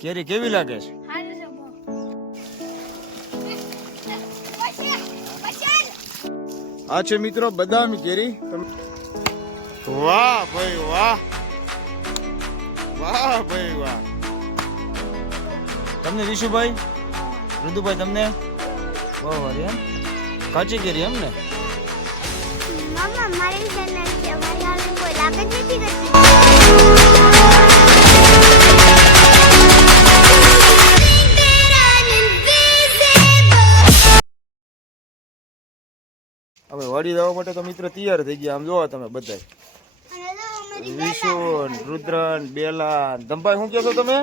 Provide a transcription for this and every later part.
કેરી કેવી લાગે છે. આ છે મિત્રો બદામ કેરી. વાહ ભાઈ વાહ. વાહ ભાઈ વાહ. તમને વિશુભાઈ ઋતુભાઈ તમને? બહુ સારી એમ? કાચી કેરી એમ ને? ચેનલ મારી વાડી જવા માટે તો મિત્ર તૈયાર થઈ ગયા. આમ જોવા તમે બધા વિશુન રુદ્રન બેલા ધંભાઈ શું કહેશો તમે?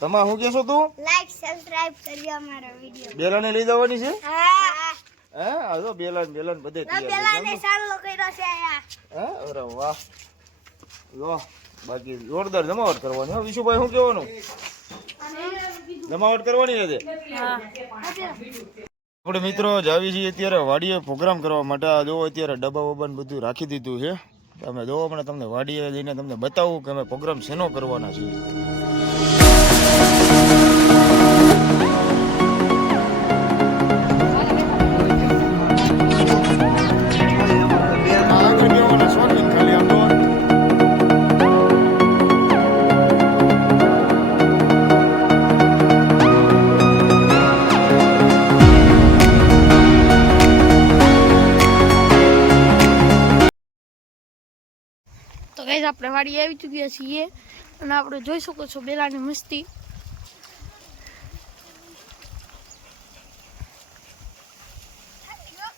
તમા શું કહેશો તું? લાઈક સબસ્ક્રાઇબ કરજો અમારો વિડિયો બેલાને લઈ જવાની છે? હા. હે? આ જો બેલા ને બેલા બધે તૈયાર બેલાને. સારો કર્યો છે આયા હે? અરે વાહ. જો બાકી જોરદાર જમાવટ કરવાની. હો વિશુભાઈ શું કહેવાનું? જમાવટ કરવાની છે આપણે મિત્રો જ આવી છીએ અત્યારે વાડીએ પ્રોગ્રામ કરવા માટે. આ જોવો અત્યારે ડબ્બા બબ્બા બધું રાખી દીધું છે. તમે જોવો પણ તમને વાડીએ જઈને તમને બતાવું કે અમે પ્રોગ્રામ શેનો કરવાના છીએ. તો ગાઈઝ, આપણે વાડી આવી ચૂક્યા છીએ અને આપણે જોઈ શકો છો બેલાની મસ્તી.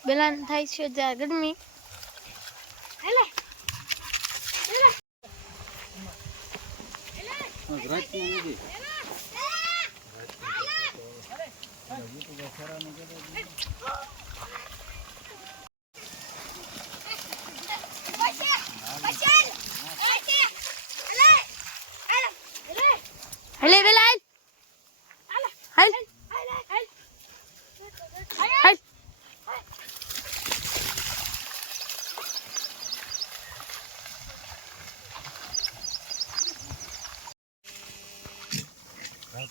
બેલાને થાય છે ત્યાં ગરમી. હેલે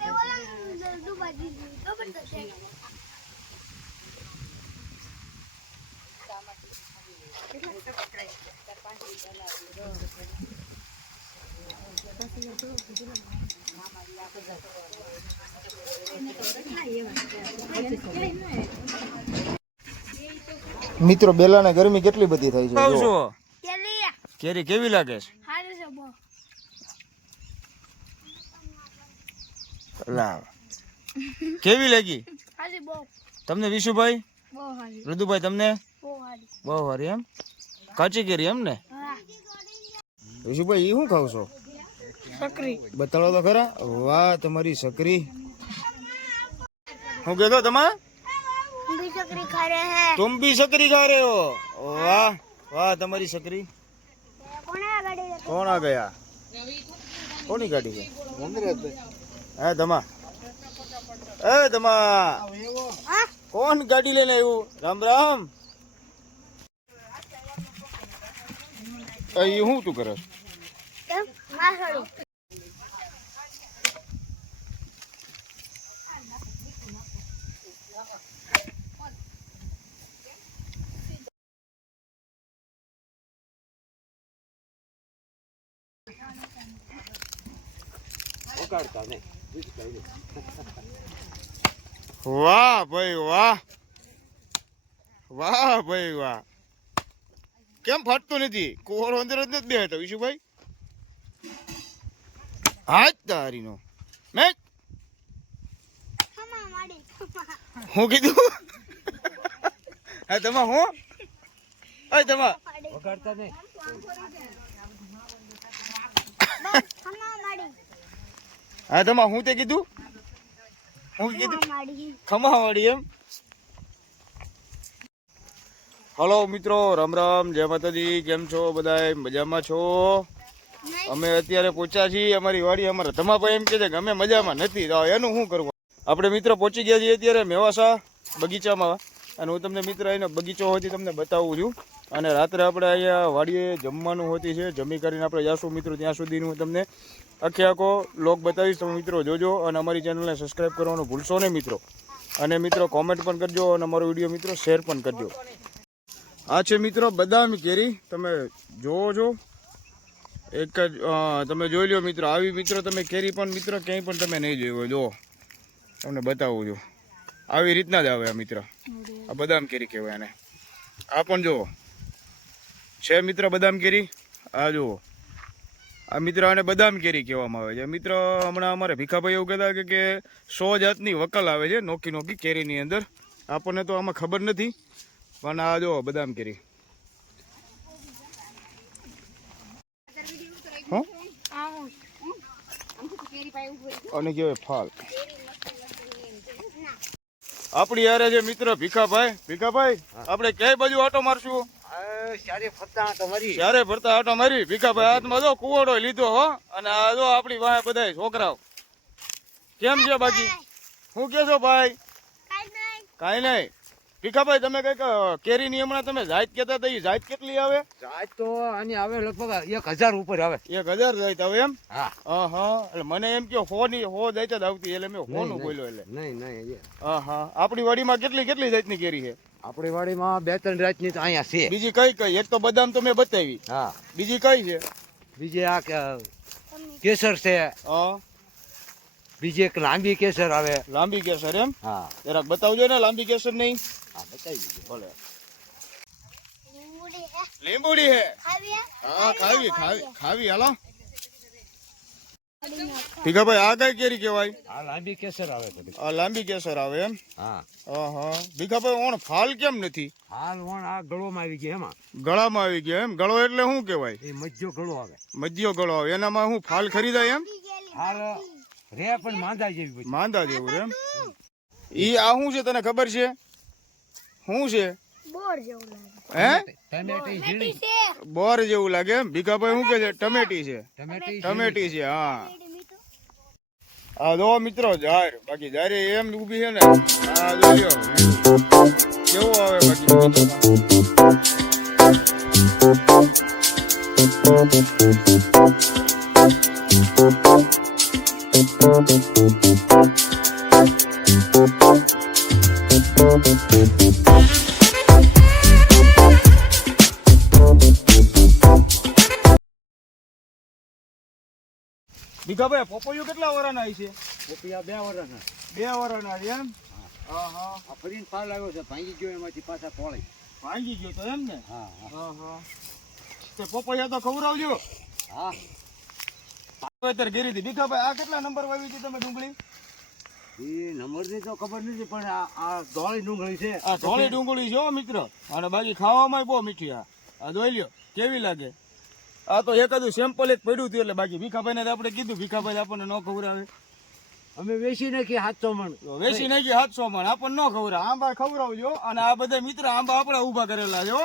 હાલ હાલ એય, અહીંયા આઈટો. મિત્રો બેલાને ગરમી કેટલી બધી થાય છે. કેરી કેવી લાગે છે? લાવ કેવી લાગી? તમને વિશુભાઈ? ઋતુભાઈ તમને? બહુ સારી એમ? કાચી કેરી એમ ને? વિશુભાઈ એ શું ખાવ છો? સકરી. બતાડો તો ખરા. વાહ તમારી સકરી. હું કહેતો તમા તુમ ભી સકરી ખા રહે હો. વાહ વાહ તમારી સકરી. કોણ આ ગયા? કોની ગાડી છે? મંદિર હે ધમા. એ ધમા. કોણ ગાડી લઈને આવ્યું? રામ રામ. એ હું તું કરે કેમ માસડું વગાડતા નહીં બીજું કઈ નહીં વાહ ભાઈ વાહ. વાહ ભાઈ વાહ. કેમ ફાટતું નથી? કોરો અંદર જ નથી બેઠો વિશુભાઈ. હાથ તારીનો. મેં હું કીધું? હા તમા હું? અય તમા. વગાડતા નહીં. હા તમા હું તે કીધું? હું કીધું ખમાવાડી. એમ? હલો મિત્રો રામ રામ જય માતાજી કેમ છો બધા મજામાં છો? અમે અત્યારે પહોંચ્યા છીએ અમારી વાડી અમારા તમાભાઈ એમ કે છે કે અમે મજામાં નથી. તો એનું શું કરવું? આપણે મિત્રો પહોંચી ગયા છીએ અત્યારે મેવાસા બગીચામાં. અને હું તમને મિત્ર એનો બગીચો હોતી તમને બતાવું છું. અને રાત્રે આપણે અહીંયા વાડીએ જમવાનું હોતી છે. જમી કરીને આપણે જાશું મિત્રો ત્યાં સુધીનું હું તમને આખે આખો લોક બતાવીશ તમે મિત્રો, જોજો અને અમારી ચેનલને સબસ્ક્રાઈબ કરવાનું ભૂલશો નહીં મિત્રો. અને મિત્રો કોમેન્ટ પણ કરજો અને અમારો વીડિયો મિત્રો શેર પણ કરજો. આ છે મિત્રો બદામ કેરી. તમે જોવો છો. એક જ તમે જોઈ લો મિત્રો, આવી મિત્રો તમે કેરી પણ મિત્રો ક્યાંય પણ તમે નહીં જોઈ હોય. જો તમને બતાવું છું. આવી રીતના જ આવે આ મિત્ર. આ બદામ કેરી કહેવાય એને આ પણ જુઓ. છે મિત્ર બદામ કેરી? આ જુઓ. આ મિત્ર આને બદામ કેરી કહેવામાં આવે છે. મિત્ર હમણાં અમારે ભીખાભાઈ એવું કહેતા કે સો જાતની વકલ આવે છે નોકી નોકી કેરીની અંદર. આપણને તો આમાં ખબર નથી. પણ આ જો બદામ કેરી. હો? અને કહેવાય ફાલ. આપણી યારે છે મિત્ર ભીખાભાઈ. ભીખાભાઈ આપણે ક્યાંય બાજુ આટો મારશું? સારી ફરતા ભરતા આટો મારી. ભીખાભાઈ હાથમાં જો કુવડો લીધો હો. અને આ જો આપણી વાય બધા છોકરાઓ. કેમ છે બાકી? શું કે છો ભાઈ? કાઈ કાંઈ નહીં. ભીખાભાઈ તમે કંઈક કેરીની હમણાં તમે જાત કહેતા હતા એ જાત કેટલી આવે? આજ તો આની આવે લગભગ એક હજાર ઉપર આવે. એક હજાર જાત આવે એમ? હા. હા હા એટલે મને એમ કે હો ની હો જાત જ આવતી એટલે મેં હોનું બોલ્યો એટલે. નહીં નહીં હા હા આપણી વાડીમાં કેટલી કેટલી જાતની કેરી છે? આપણી વાડીમાં બે ત્રણ રાતની તો અહીંયા છે. બીજી કઈ કઈ? એક તો બદામ તો મેં બતાવી. હા. બીજી કઈ છે? બીજી આ કેસર છે. હા બીજી એક લાંબી કેસર આવે. લાંબી કેસર એમ? હા. જરાક બતાવજો ને લાંબી કેસર નહીં. હા બતાવી દીધું ભલે. લીંબુડી હે. લીંબુડી હે? ખાવી ખાવી ખાવી હાલો. ભીખાભાઈ આ કઈ કેરી કેવાય આ લાંબી કેસર આવે છે આ લાંબી કેસર આવે એમ? હા. હા ભીખાભાઈ ઓણ ફાલ કેમ નથી? હાલ ઓણ આ ગળોમાં આવી ગયા એમાં. ગળામાં આવી ગયો એમ? ગળો એટલે શું કેવાય એ મજ્જો ગળો આવે. મધ્યો ગળો આવે. એનામાં હું ફાલ ખરીદાય એમ? હાલ રે પણ માંદા જેવી બધી માંદા જેવું એમ? ઈ આ શું છે તને ખબર છે? શું છે? બોર જેવું લાગે. હે? ટમેટી ઝીણી. છે. બોર જેવું લાગે એમ? ભીખાભાઈ શું કે છે? ટમેટી છે. ટમેટી ટમેટી છે હા. આ જો મિત્રો જાર બાકી જારે એમ ઊભી છે ને આ જો લ્યો. કેવું આવે બાકી ભીખાભાઈ પોપૈયું કેટલા વરાના છે? પોપૈયા બે વર્ષના બે વરાના છે એમ? હા હા. ફરીને પાર લાગ્યો છે ભાંગી ગયો એમાંથી પાછા તોળી ભાંગી ગયો તો એમ ને? હા હા. હા હા. તે પોપૈયા તો ખવડાવજો. હા. અત્યારે ઘેરી હતી. ભીખાભાઈ આ કેટલા નંબર વાવી હતી તમે ડુંગળી? એ નંબરની તો ખબર નથી પણ આ આ ધોળી ડુંગળી છે. આ ધોળી ડુંગળી છે મિત્ર. અને બાકી ખાવામાં બહુ મીઠી આ. આ જોઈ લ્યો કેવી લાગે? આ તો એકાદું સેમ્પલ એક પડ્યું હતું એટલે બાકી ભીખાભાઈને ને આપણે કીધું ભીખાભાઈ આપણને ન ખવડાવે. અમે વેચી નાખી સાતસો મણ વેસી વેચી નાખી સાતસો મણ આપણને ન ખવડાવે. આંબા ખવડાવજો અને આ બધા મિત્ર આંબા આપણા ઊભા કરેલા છે હો.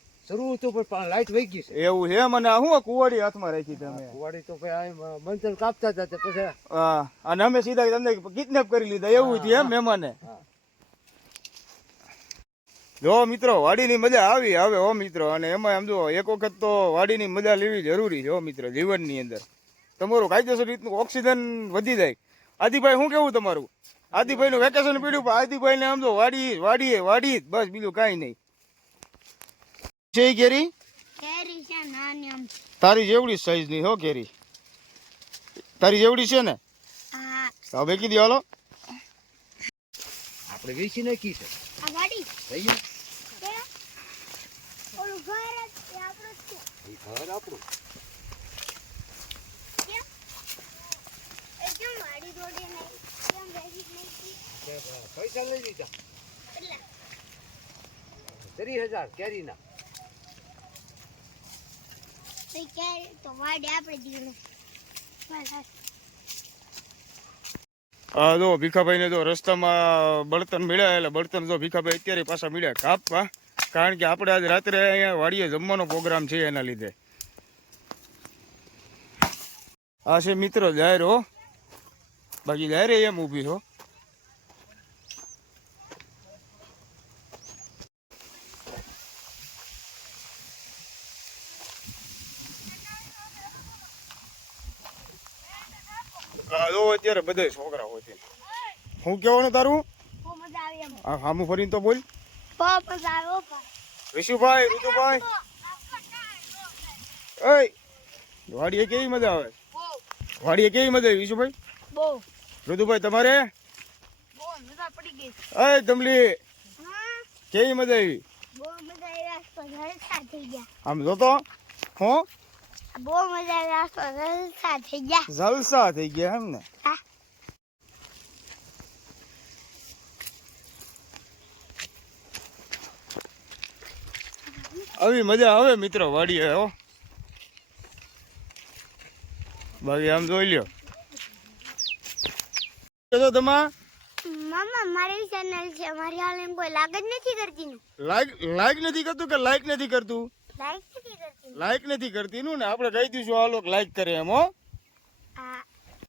શરૂ હતું પણ લાઈટ વહી ગઈ છે. એવું છે? મને શું કુવાડી હાથમાં રાખી તમે? કુવાડી તો ભાઈ આ કાપતા હતા પછી હા. અને અમે સીધા તમને કિડનેપ કરી લીધા. એવું છે એમ મહેમાને? હા. જો મિત્રો વાડીની મજા આવી હવે હો મિત્રો. અને એમાં એમ જો એક વખત તો વાડીની મજા લેવી જરૂરી છે હો મિત્રો જીવનની અંદર. તમારું કાયદેસર રીતનું ઓક્સિજન વધી જાય. આદિભાઈ શું કેવું તમારું? આદિભાઈ નું વેકેશન પીડ્યું પણ આદિભાઈ ને આમ જો વાડી વાડીએ વાડી જ, બસ બીજું કાંઈ નહીં. છે કેરી? કેરી છે નાની આમ તારી જેવડી સાઈઝની હો કેરી. તારી જેવડી છે ને? હા. તો હવે કીધી હાલો. આપણે વેચી નાખી છે. આ ગાડી? થઈ ગયું? કે ઓલું ઘર જ છે આપણું છે. એ ઘર આપણું. પૈસા લઈ લીધા. ત્રીસ હજાર કેરીના. તો કેરી તો વાડી બસ જો ભીખાભાઈ ને જો રસ્તામાં બળતણ મળ્યા, એટલે બળતણ જો ભીખાભાઈ અત્યારે પાછા મળ્યા કાપવા. કારણ કે આપણે આજ રાત્રે અહીંયા વાડીએ જમવાનો પ્રોગ્રામ છે એના લીધે. આ છે મિત્ર જાહેર હો બાકી જાહેર એમ ઊભી છો આ જો અત્યારે બધા છોકરાઓ છે હું કહેવાનું તારું? સામું ફરીને તો બોલ. વિશુભાઈ ઋતુભાઈ ઓય વાડીએ કેવી મજા આવે? વાડીએ કેવી મજા આવી વિશુભાઈ ઋતુભાઈ તમારે? અય તમલી કેવી મજા આવી? આમ જોતો હું? બહુ મજા આવી જલસા થઈ ગયા. જલસા થઈ ગયા એમ ને? આવી મજા આવે મિત્રો વાડીએ હો. બાકી આમ જોઈ લ્યો. તો તમા મામા મારી ચેનલ છે મારી હાલ એમ કોઈ લાગ જ નથી કરતી લાઈક લાઈક નથી કરતું કે લાઈક નથી કરતું? લાઈક નથી કરતી લાઈક નથી કરતી નું ને આપણે કહી દઈશું આ લોકો લાઈક કરે એમ હો.